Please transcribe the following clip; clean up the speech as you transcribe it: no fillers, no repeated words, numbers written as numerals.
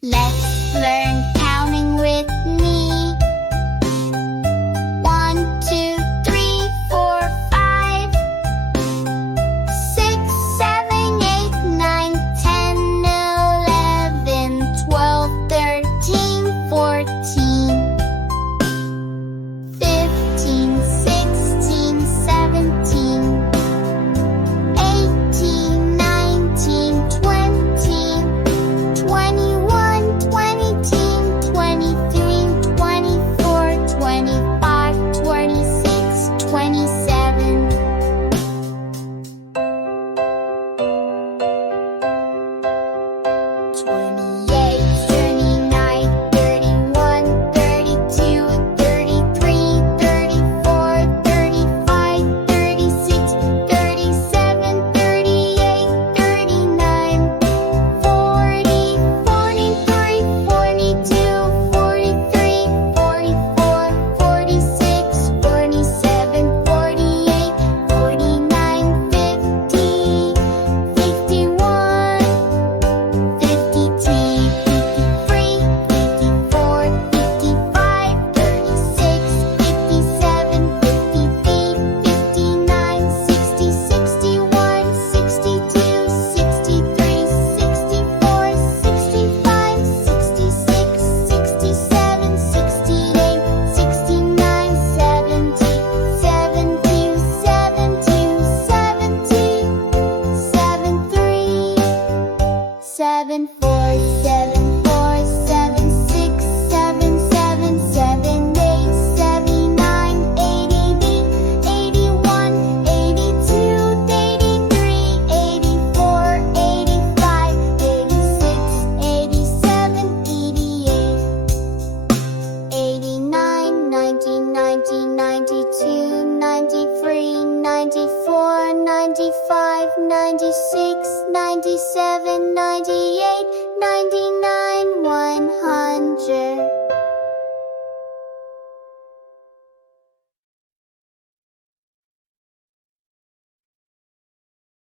Let's learn counting with me. 1, 2, 3, 4, 5, 6, 7, 8, 9, 10, 11, 12, 13, 14, 15, 16, 17, 18, 19, 20, 21, 22, 23, 24, 25, 26, 27. 28, 29, 31, 32, 33, 34, 35, 36, 37, 38, 39, 40, 43, 42, 43, 44, 46, 47, 48, 49, 50, 51, 52, 53, 54, 55, 36, 57, 58, 59, 60, 61, 62, 63, 64, 65, 66, 67, 68, 69, 70, 72, 72, 73, 74, 74, 76, 77, 78, 79, 80, 81, 82, 83, 84, 85, 86, 87, 88, 89, 90, 92, 93, 94, 95, 96, 97, 98, 99.